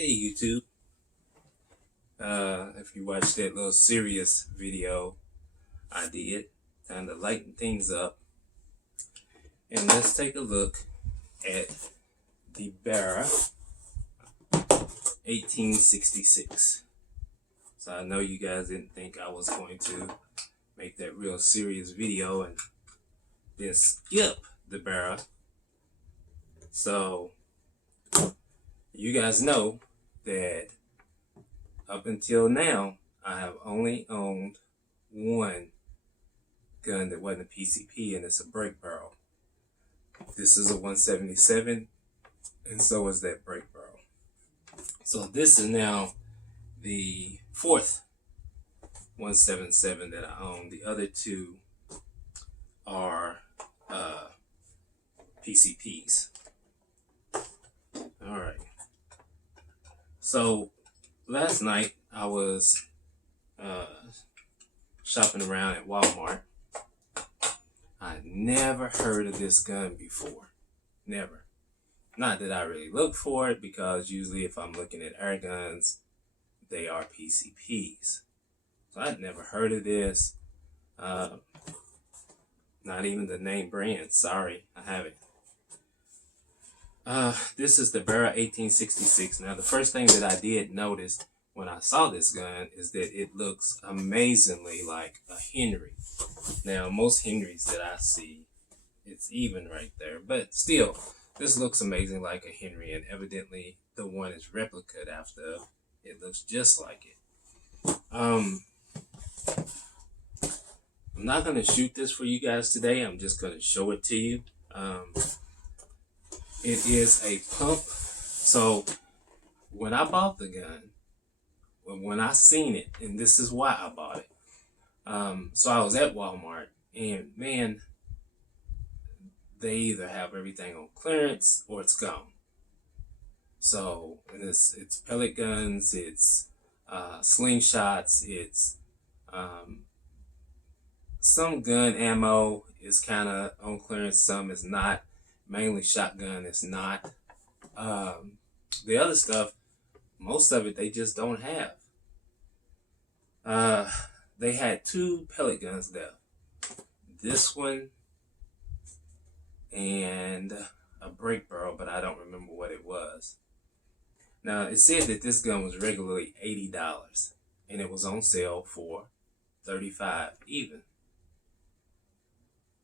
Hey YouTube, if you watched that little serious video I did, time to lighten things up, and let's take a look at the Barra 1866. So I know you guys didn't think I was going to make that real serious video and then skip the Barra. So you guys know that up until now, I have only owned one gun that wasn't a PCP, and it's a break barrel. This is a 177, and so is that break barrel. So this is now the fourth 177 that I own. The other two are PCPs. All right. So last night I was shopping around at Walmart. I never heard of this gun before. Never. Not that I really look for it, because usually if I'm looking at air guns, they are PCPs. So I'd never heard of this. Not even the name brand. Sorry, I haven't. This is the Barra 1866. Now, the first thing that I did notice when I saw this gun is that it looks amazingly like a Henry. Now, most Henrys that I see, it's even right there, but still, this looks amazing like a Henry, and evidently the one is replicated after. It looks just like it. I'm not going to shoot this for you guys today. I'm just going to show it to you. It is a pump. So when I bought the gun, when I seen it, and this is why I bought it. So I was at Walmart, and man, they either have everything on clearance or it's gone. So it's pellet guns, it's slingshots, it's some gun ammo is kind of on clearance, some is not. Mainly shotgun is not. The other stuff, most of it they just don't have. They had two pellet guns left. This one and a break barrel, but I don't remember what it was. Now, it said that this gun was regularly $80, and it was on sale for $35 even.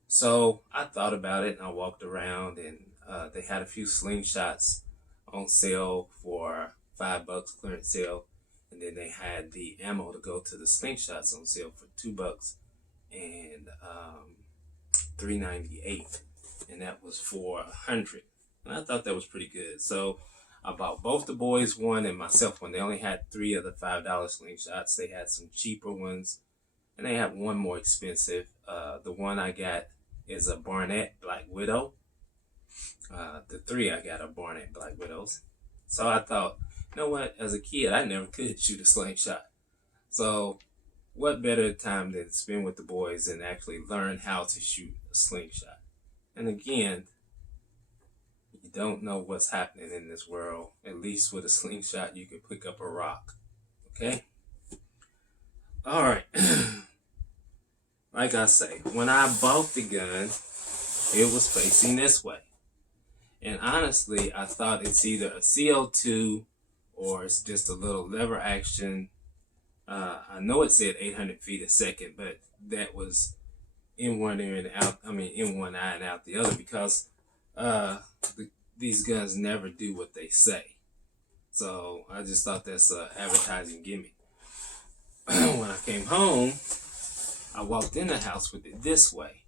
So I thought about it, and I walked around, and they had a few slingshots on sale for $5 clearance sale, and then they had the ammo to go to the slingshots on sale for $2 and $3.98, and that was for 100. And I thought that was pretty good. So I bought both the boys one and myself one. They only had 3 of the $5 slingshots. They had some cheaper ones, and they have one more expensive. The one I got is a Barnett Black Widow. The 3 I got are Barnett Black Widows. So I thought, you know what? As a kid, I never could shoot a slingshot. So what better time than spend with the boys and actually learn how to shoot a slingshot? And again, you don't know what's happening in this world. At least with a slingshot, you can pick up a rock. Okay? All right. Like I say, when I bought the gun, it was facing this way. And honestly, I thought it's either a CO2 or it's just a little lever action. I know it said 800 feet a second, but that was in one ear and out. I mean, in one eye and out the other, because these guns never do what they say. So I just thought that's an advertising gimmick. When I came home, I walked in the house with it this way.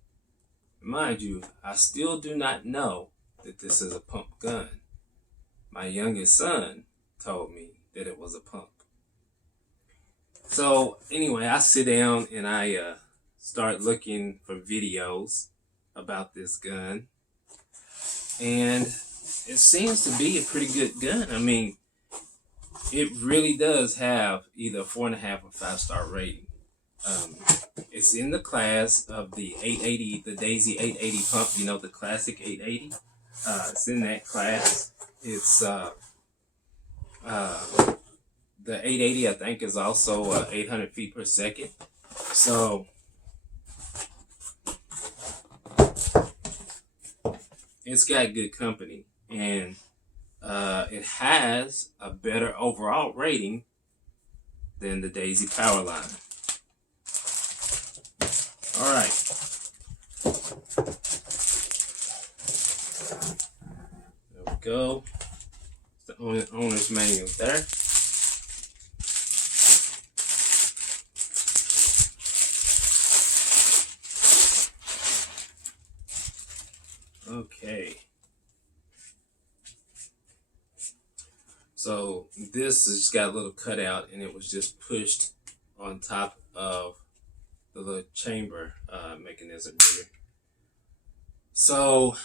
Mind you, I still do not know that this is a pump gun. My youngest son told me that it was a pump. So anyway, I sit down and I start looking for videos about this gun. And it seems to be a pretty good gun. I mean, it really does have either a 4.5 or 5-star rating. It's in the class of the 880, the Daisy 880 pump, you know, the classic 880. It's in that class. It's the 880, I think, is also 800 feet per second. So it's got good company, and it has a better overall rating than the Daisy Powerline. All right. There we go. The owner's manual there. Okay. So this has got a little cutout, and it was just pushed on top of the little chamber mechanism here. So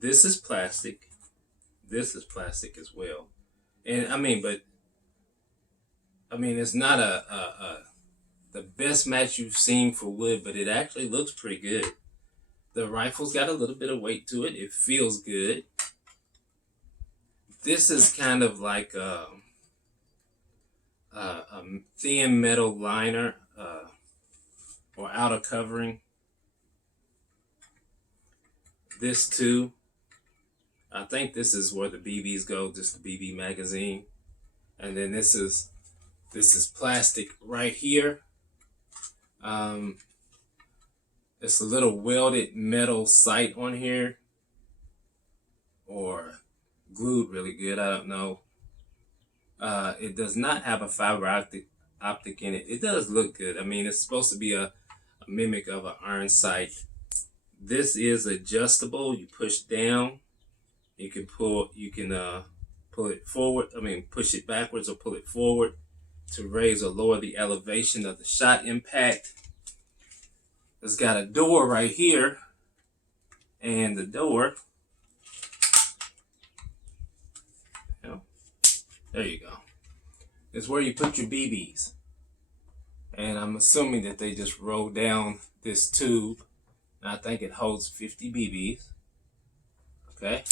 this is plastic. This is plastic as well. And I mean, it's not the best match you've seen for wood, but it actually looks pretty good. The rifle's got a little bit of weight to it. It feels good. This is kind of like a thin metal liner or outer covering. This too, I think this is where the BBs go, just the BB magazine. And then this is plastic right here. It's a little welded metal sight on here, or glued really good, I don't know. It does not have a fiber optic in it. It does look good. I mean, it's supposed to be a mimic of an iron sight. This is adjustable. You push down. You can pull it forward. I mean, push it backwards or pull it forward to raise or lower the elevation of the shot impact. It's got a door right here, and the door, there you go. It's where you put your BBs. And I'm assuming that they just roll down this tube. And I think it holds 50 BBs. Okay.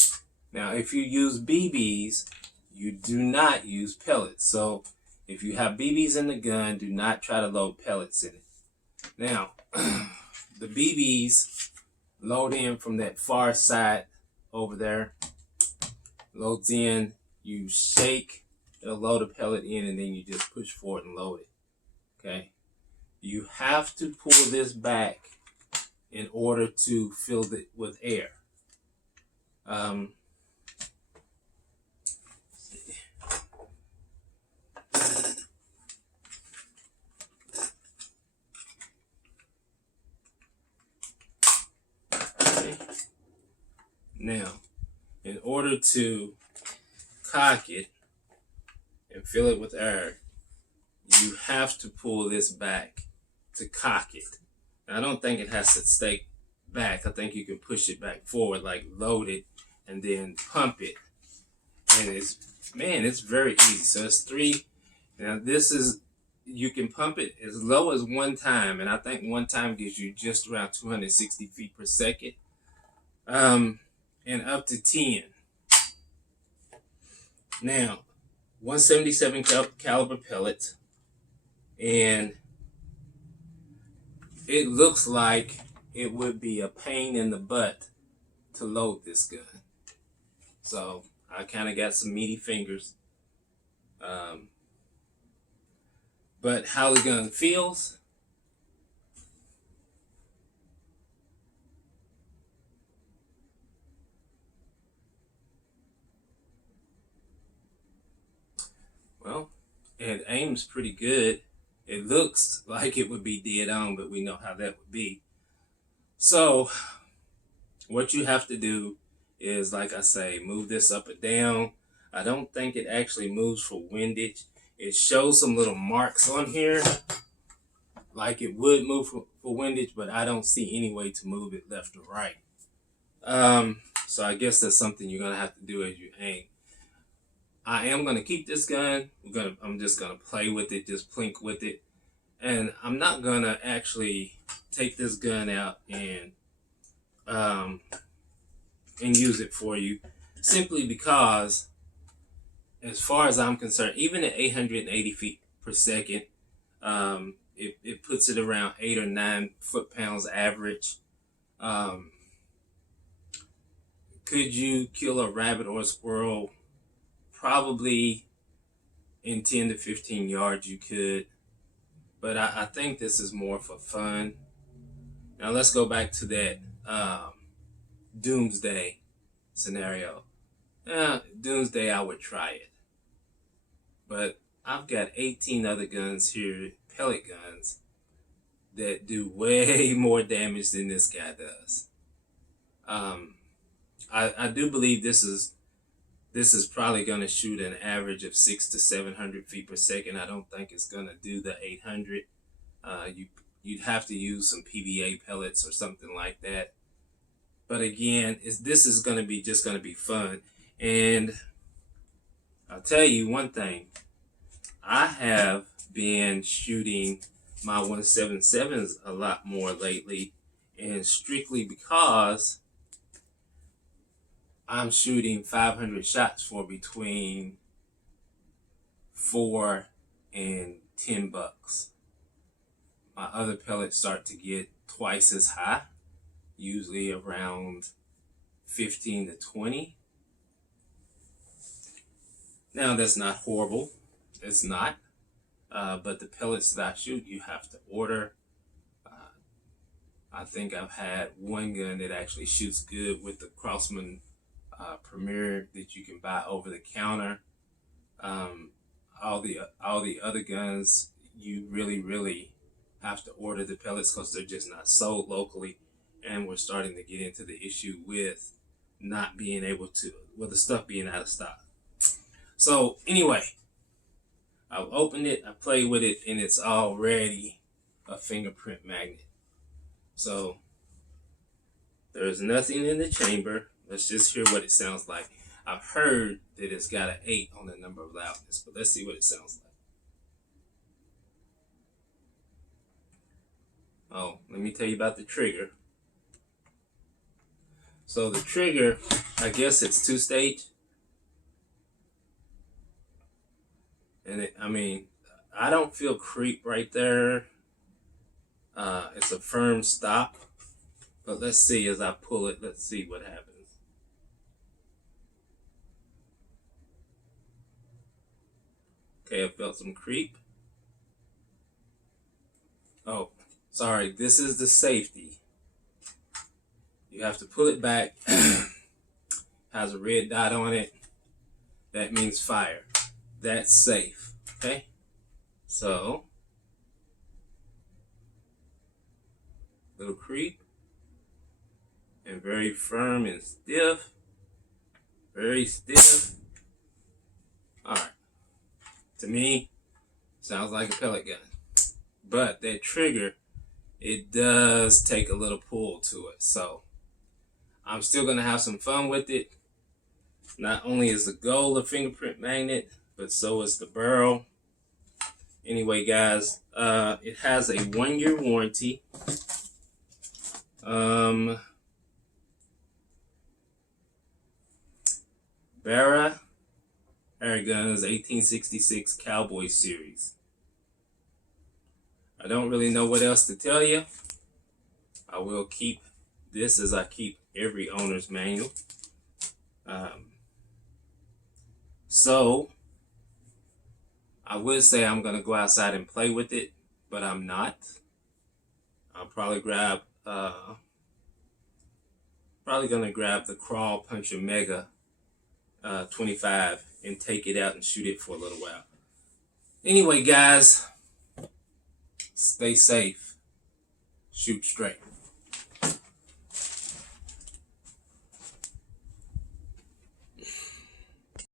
Now, if you use BBs, you do not use pellets. So if you have BBs in the gun, do not try to load pellets in it. Now, the BBs load in from that far side over there. Loads in, you shake, it'll load a pellet in, and then you just push forward and load it. Okay? You have to pull this back in order to fill it with air. Okay. Now, in order to cock it and fill it with air, you have to pull this back to cock it. Now, I don't think it has to stay back. I think you can push it back forward, like load it and then pump it. And it's very easy. So it's 3. Now this is, you can pump it as low as 1 time. And I think 1 time gives you just around 260 feet per second. And up to 10. Now, 177 caliber pellet, and it looks like it would be a pain in the butt to load this gun. So I kind of got some meaty fingers. But how the gun feels, well, it aims pretty good. It looks like it would be dead on, but we know how that would be. So what you have to do is, like I say, move this up or down. I don't think it actually moves for windage. It shows some little marks on here like it would move for windage, but I don't see any way to move it left or right. So I guess that's something you're gonna have to do as you aim. I am gonna keep this gun. I'm just gonna play with it, just plink with it, and I'm not gonna actually take this gun out and use it for you, simply because as far as I'm concerned, even at 880 feet per second, it puts it around 8 or 9 foot-pounds average. Could you kill a rabbit or a squirrel? Probably in 10 to 15 yards you could. But I think this is more for fun. Now let's go back to that doomsday scenario. Doomsday, I would try it. But I've got 18 other guns here, pellet guns, that do way more damage than this guy does. I do believe this is probably going to shoot an average of 600 to 700 feet per second. I don't think it's going to do the 800. You'd have to use some PVA pellets or something like that. But again, this is going to be just going to be fun. And I'll tell you one thing. I have been shooting my 177s a lot more lately, and strictly because I'm shooting 500 shots for between $4 and $10. My other pellets start to get twice as high, usually around 15 to 20. Now that's not horrible, it's not, but the pellets that I shoot, you have to order. I think I've had one gun that actually shoots good with the Crossman Premier that you can buy over the counter. All the other guns, you really have to order the pellets because they're just not sold locally, and we're starting to get into the issue with not being able to, with the stuff being out of stock. So anyway, I've opened it, I played with it, and it's already a fingerprint magnet. So there's nothing in the chamber. Let's just hear what it sounds like. I've heard that it's got an 8 on the number of loudness, but let's see what it sounds like. Oh, let me tell you about the trigger. So the trigger, I guess it's 2-stage. And I don't feel creep right there. It's a firm stop. But let's see as I pull it, let's see what happens. Okay, I felt some creep. Oh, sorry, this is the safety. You have to pull it back. Has a red dot on it. That means fire. That's safe, okay? So, little creep. And very firm and stiff. Very stiff. Alright. To me, sounds like a pellet gun. But that trigger, it does take a little pull to it. So, I'm still going to have some fun with it. Not only is the goal a fingerprint magnet, but so is the barrel. Anyway, guys, it has a 1-year warranty. Barra air guns, 1866 Cowboy Series. I don't really know what else to tell you. I will keep this as I keep every owner's manual. So, I would say I'm going to go outside and play with it, but I'm not. I'll probably grab, probably going to grab the Crawl Puncher Mega 25 and take it out and shoot it for a little while. Anyway, guys, stay safe. Shoot straight.